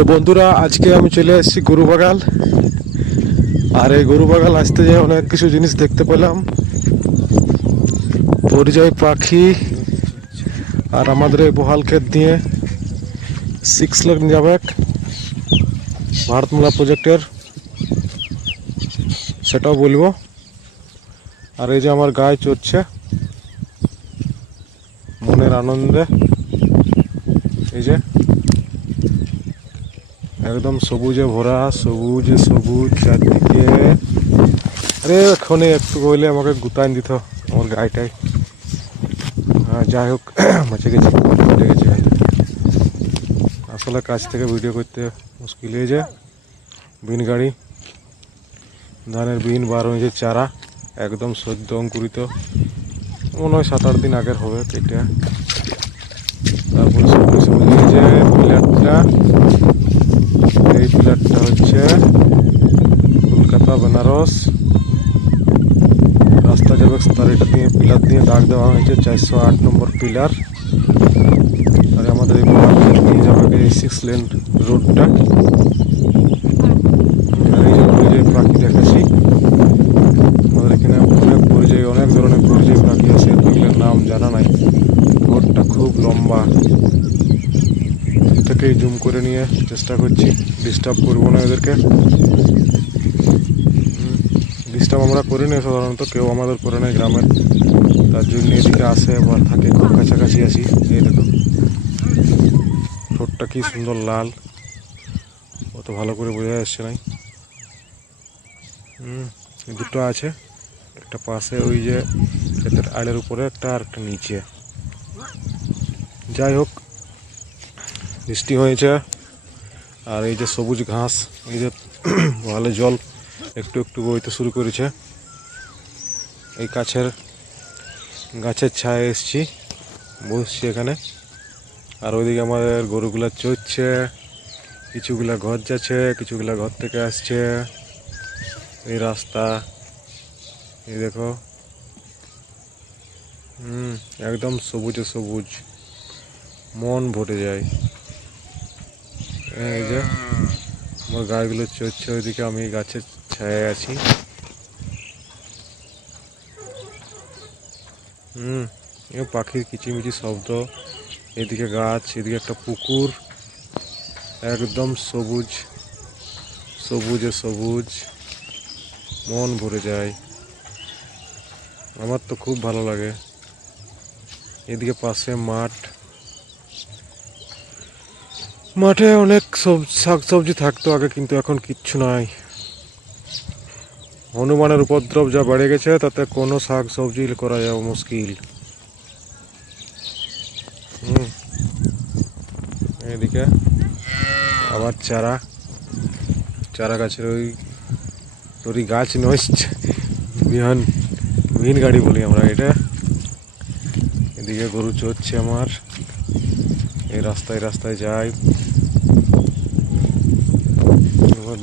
তো বন্ধুরা, আজকে আমি চলে এসেছি গরু বাগাল। আর এই গরু বাগাল আসতে যেয়ে অনেক কিছু জিনিস দেখতে পেলাম, পরিযায়ী পাখি। আর আমাদের এই বহাল ক্ষেত দিয়ে 6 লাইন যাবে ভারতমালা প্রজেক্টের, সেটাও বলবো। আর এই যে আমার গায়ে চড়ছে মনের আনন্দে, এই যে একদম সবুজে ভরা, সবুজে সবুজ চারদিকে। আরে এখনই একটু কইলে আমাকে গুতাইন দিত আমার গাড়িটাই। যাই হোক, বেঁচে গেছি, বেঁচে গেছি। আসলে কাছ থেকে ভিডিও করতে মুশকিল হয়ে যায়। বিন গাড়ি, ধানের বিন বার হয়েছে, চারা একদম সদ্য অঙ্কুরিত, মনে হয় 7-8 দিন আগের হবে কেটে। তারপরে সবুজ সবুজ যে প্লেটটা, এই প্লেটটা হচ্ছে কলকাতা বেনারস রাস্তা যাবে, তার এটা দিয়ে পিলার দিয়ে দাগ দেওয়া হয়েছে 408 নম্বর পিলার। আর আমাদের এই নিয়ে যাবে এই 6 লেন রোডটা। আর এই যে পরিযায়ী পাখি দেখাচ্ছি, আমাদের এখানে অনেক ধরনের পরিযায়ী পাখি আছে, এগুলোর নাম জানা নাই। রোডটা খুব লম্বা, থেকেই জুম করে নিয়ে চেষ্টা করছি, ডিস্টার্ব করবো না এদেরকে। ডিস্টার্ব আমরা করি না সাধারণত, কেউ আমাদের করে নেয় গ্রামের, তার জন্য এদিকে আসে বা থাকে, খুব কাছাকাছি আসি। এই দেখো ঠোঁটটা কি সুন্দর লাল, অত ভালো করে বোঝা যাচ্ছে নাই। দুটো আছে, একটা পাশে ওই যে ক্ষেতের আড়ের উপরে একটা, আর একটা নিচে। যাই হোক, বৃষ্টি হয়েছে আর এই যে সবুজ ঘাস, এই যে ভালো জল একটু একটু বইতে শুরু করেছে। এই গাছের ছায় এসছি, বসছি এখানে। আর ওইদিকে আমাদের গরুগুলা চড়ছে, কিছুগুলা ঘর যাচ্ছে, কিছুগুলা ঘর থেকে আসছে। এই রাস্তা, এই দেখো, একদম সবুজে সবুজ, মন ভরে যায়। এই যে আমার গাছগুলো চড়ছে, ওইদিকে আমি গাছের ছায়ায় আছি। পাখির কিচিমিচি শব্দ, এদিকে গাছ, এদিকে একটা পুকুর, একদম সবুজ, সবুজে সবুজ, মন ভরে যায়। আমার তো খুব ভালো লাগে। এদিকে পাশে মাঠ, মাঠে অনেক শাকসবজি থাকতো আগে, কিন্তু এখন কিচ্ছু নাই। হনুমানের উপদ্রব যা বেড়ে গেছে, তাতে কোনো শাকসবজি করা যাওয়া মুশকিল। এদিকে আবার চারা গাছের ওই গাছ নয়, বিহীন গাড়ি বলি আমরা এটা। এদিকে গরু চড়ছে আমার, এই রাস্তায় যাই।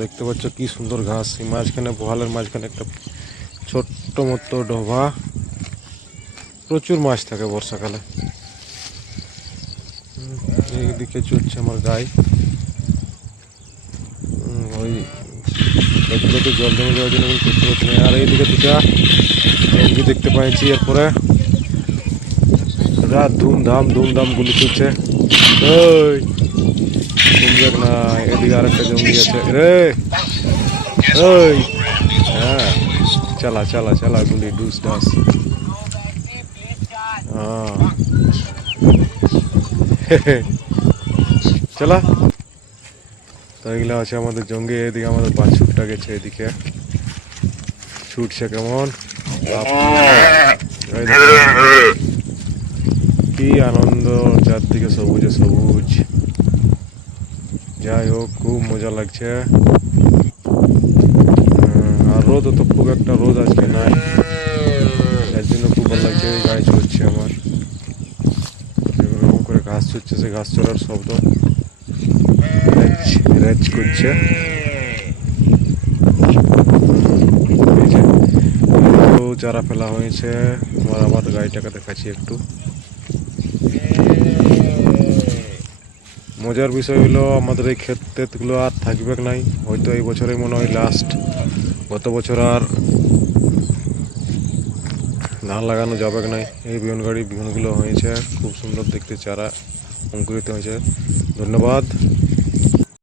দেখতে পাচ্ছ কি সুন্দর ঘাস, এই মাঝখানে, বহালের মাঝখানে একটা ছোট্ট মতো ডোভা, প্রচুর মাছ থাকে বর্ষাকালে। এইদিকে চড়ছে আমার গাই, ওই এগুলোতে জল জমে যাওয়ার জন্য করতে হচ্ছে না। আর এইদিকে দুটা টঙ্গি দেখতে পাইছি, এরপরে ধুমধাম গুলি চলছে। না, এদিকে আরেকটা জঙ্গি আছে রে। হ্যাঁ, চালা গুলি ডুস ডাস। চলা, তো এগুলো আছে আমাদের জঙ্গি। এদিকে আমাদের বাছুরটা গেছে, এদিকে ছুটছে কেমন, কি আনন্দ, চারদিকে সবুজে সবুজ। যাই হোক, খুব মজা লাগছে। আর রোদ তো খুব একটা রোদ আজকে নাই, যার জন্য খুব ভালো লাগছে। গায়ে চড়ছে আমার, এরকম করে ঘাস চড়ছে, সে ঘাস চড়ার শব্দ রেচ করছে। চারা ফেলা হয়েছে, আমার গাড়িটাকে দেখাচ্ছি একটু। মজার বিষয় হলো আমাদের এই ক্ষেত টেতগুলো আর থাকবে নাই, হয়তো এই বছরেই মনে হয় লাস্ট। গত বছর আর ধান লাগানো যাবে নাই। এই বিহনগুলো হয়েছে, খুব সুন্দর দেখতে চারা অঙ্কুরিত হয়েছে। ধন্যবাদ।